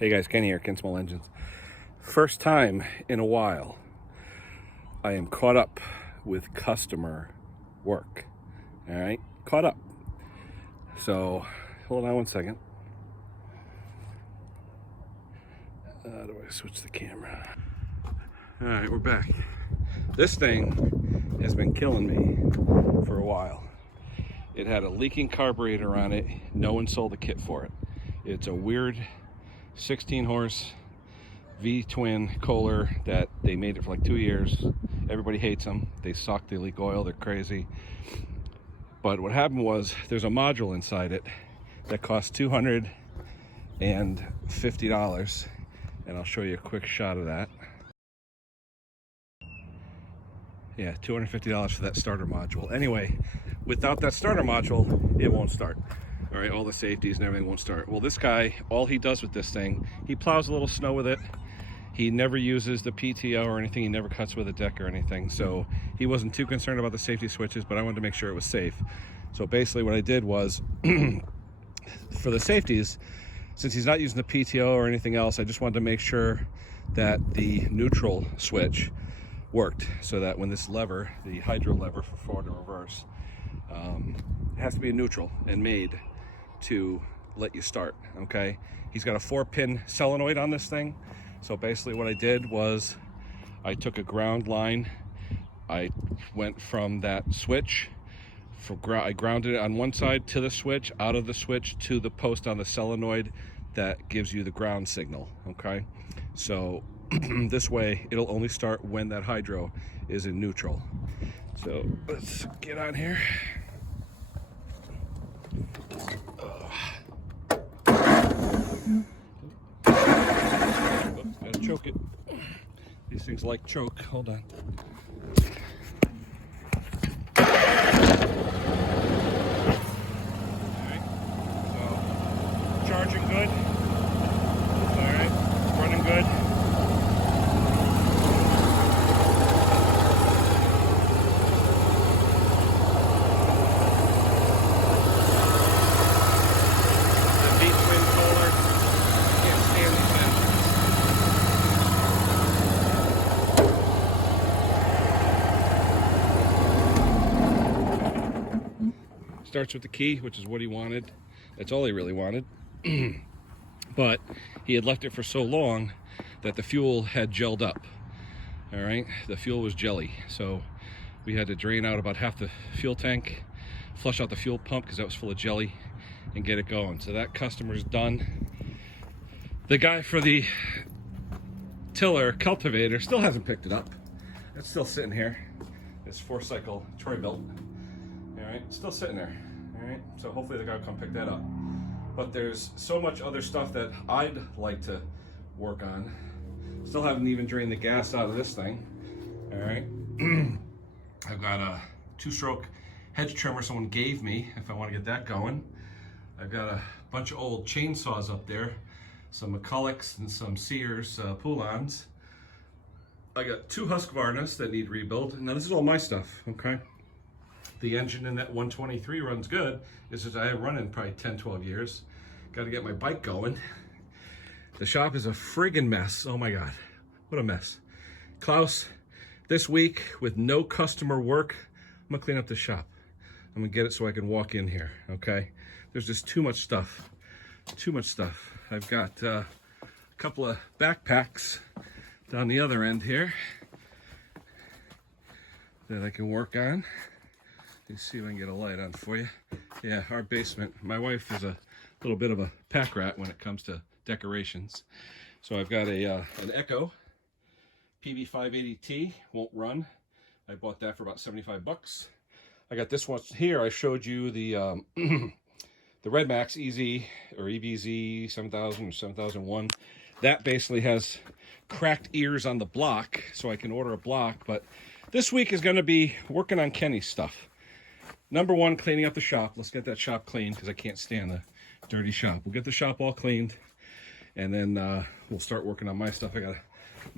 Hey guys, Kenny here, Ken Small Engines. First time in a while, I am caught up with customer work. All right, caught up. So, hold on one second. How do I switch the camera? All right, we're back. This thing has been killing me for a while. It had a leaking carburetor on it. No one sold the kit for it. It's a weird 16 horse V-twin Kohler that they made it for like 2 years. Everybody hates them. They suck, they leak oil, they're crazy. But what happened was there's a module inside it that costs $250, and I'll show you a quick shot of that. Yeah, $250 for that starter module. Anyway, without that starter module, it won't start. All right, all the safeties and everything won't start. Well, this guy, all he does with this thing, he plows a little snow with it. He never uses the PTO or anything. He never cuts with a deck or anything. So he wasn't too concerned about the safety switches, but I wanted to make sure it was safe. So basically what I did was, for the safeties, since he's not using the PTO or anything else, I just wanted to make sure that the neutral switch worked, so that when this lever, the hydro lever for forward and reverse, it has to be neutral and made to let you start. Okay, he's got a 4-pin solenoid on this thing. So basically what I did was I took a ground line, I went from that switch, I grounded it on one side to the switch, out of the switch to the post on the solenoid that gives you the ground signal. Okay, so this way it'll only start when that hydro is in neutral. So let's get on here. Gotta choke it. These things like choke. Hold on. Alright, so charging good. Alright, running good. Starts with the key, which is what he wanted. That's all he really wanted. But he had left it for so long that the fuel had gelled up. All right, the fuel was jelly. So we had to drain out about half the fuel tank, flush out the fuel pump because that was full of jelly, and get it going. So that customer's done. The guy for the tiller cultivator still hasn't picked it up. It's still sitting here. It's 4-cycle Troy built. All right, still sitting there. All right, so hopefully the guy will come pick that up. But there's so much other stuff that I'd like to work on. Still haven't even drained the gas out of this thing. All right, I've got a 2-stroke hedge trimmer someone gave me if I want to get that going. I've got a bunch of old chainsaws up there, some McCullochs and some Sears pull-ons. I got 2 Husqvarnas that need rebuild. Now this is all my stuff, okay? The engine in that 123 runs good. It's just I haven't run in probably 10, 12 years. Got to get my bike going. The shop is a friggin' mess. Oh my God, what a mess. Klaus, this week with no customer work, I'm gonna clean up the shop. I'm gonna get it so I can walk in here, okay? There's just too much stuff, too much stuff. I've got a couple of backpacks down the other end here that I can work on. Let's see if I can get a light on for you. Yeah, our basement. My wife is a little bit of a pack rat when it comes to decorations. So I've got an Echo PV580T, won't run. I bought that for about 75 bucks. I got this one here. I showed you the the Red Max EZ or EVZ 7000 or 7001. That basically has cracked ears on the block, so I can order a block. But this week is going to be working on Kenny's stuff. Number 1, cleaning up the shop. Let's get that shop cleaned because I can't stand the dirty shop. We'll get the shop all cleaned, and then we'll start working on my stuff. I got a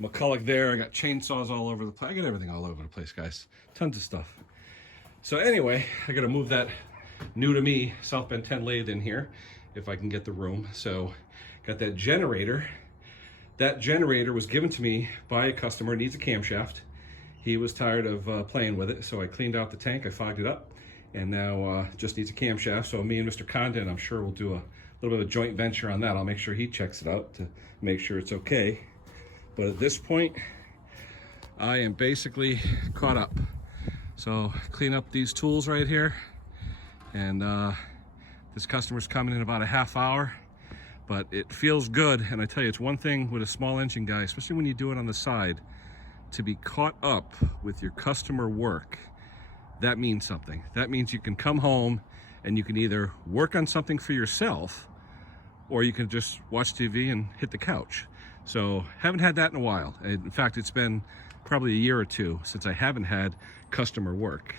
McCulloch there. I got chainsaws all over the place. I got everything all over the place, guys. Tons of stuff. So anyway, I got to move that new to me South Bend 10 lathe in here, if I can get the room. So got that generator. That generator was given to me by a customer. It needs a camshaft. He was tired of playing with it, so I cleaned out the tank, I fogged it up, and now just needs a camshaft. So me and Mr. Condon, I'm sure we'll do a little bit of a joint venture on that. I'll make sure he checks it out to make sure it's okay. But at this point, I am basically caught up. So clean up these tools right here, and this customer's coming in about a half hour, but it feels good. And I tell you, it's one thing with a small engine guy, especially when you do it on the side, to be caught up with your customer work. That means something. That means you can come home and you can either work on something for yourself, or you can just watch TV and hit the couch. So haven't had that in a while. In fact, it's been probably a year or two since I haven't had customer work.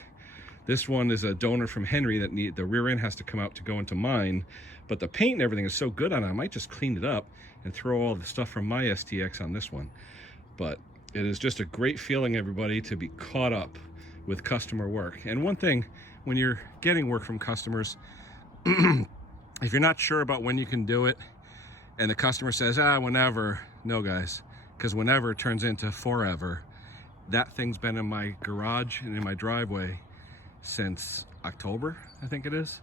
This one is a donor from Henry that the rear end has to come out to go into mine, but the paint and everything is so good on it, I might just clean it up and throw all the stuff from my STX on this one. But it is just a great feeling, everybody, to be caught up with customer work. And one thing, when you're getting work from customers, if you're not sure about when you can do it, and the customer says, whenever, no guys, because whenever turns into forever. That thing's been in my garage and in my driveway since October, I think it is.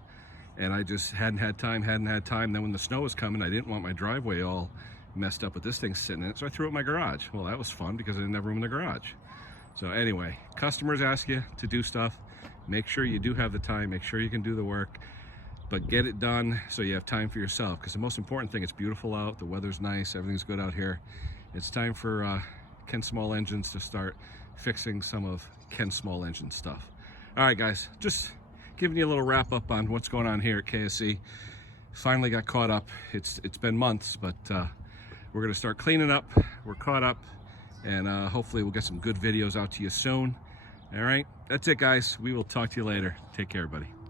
And I just hadn't had time. Then when the snow was coming, I didn't want my driveway all messed up with this thing sitting in it, so I threw it in my garage. Well, that was fun because I didn't have room in the garage. So anyway, customers ask you to do stuff. Make sure you do have the time, make sure you can do the work, but get it done so you have time for yourself. Because the most important thing, it's beautiful out, the weather's nice, everything's good out here. It's time for Ken Small Engines to start fixing some of Ken Small Engine stuff. All right, guys, just giving you a little wrap up on what's going on here at KSE. Finally got caught up. It's been months, but we're gonna start cleaning up. We're caught up, and hopefully we'll get some good videos out to you soon. All right, that's it, guys. We will talk to you later. Take care, everybody.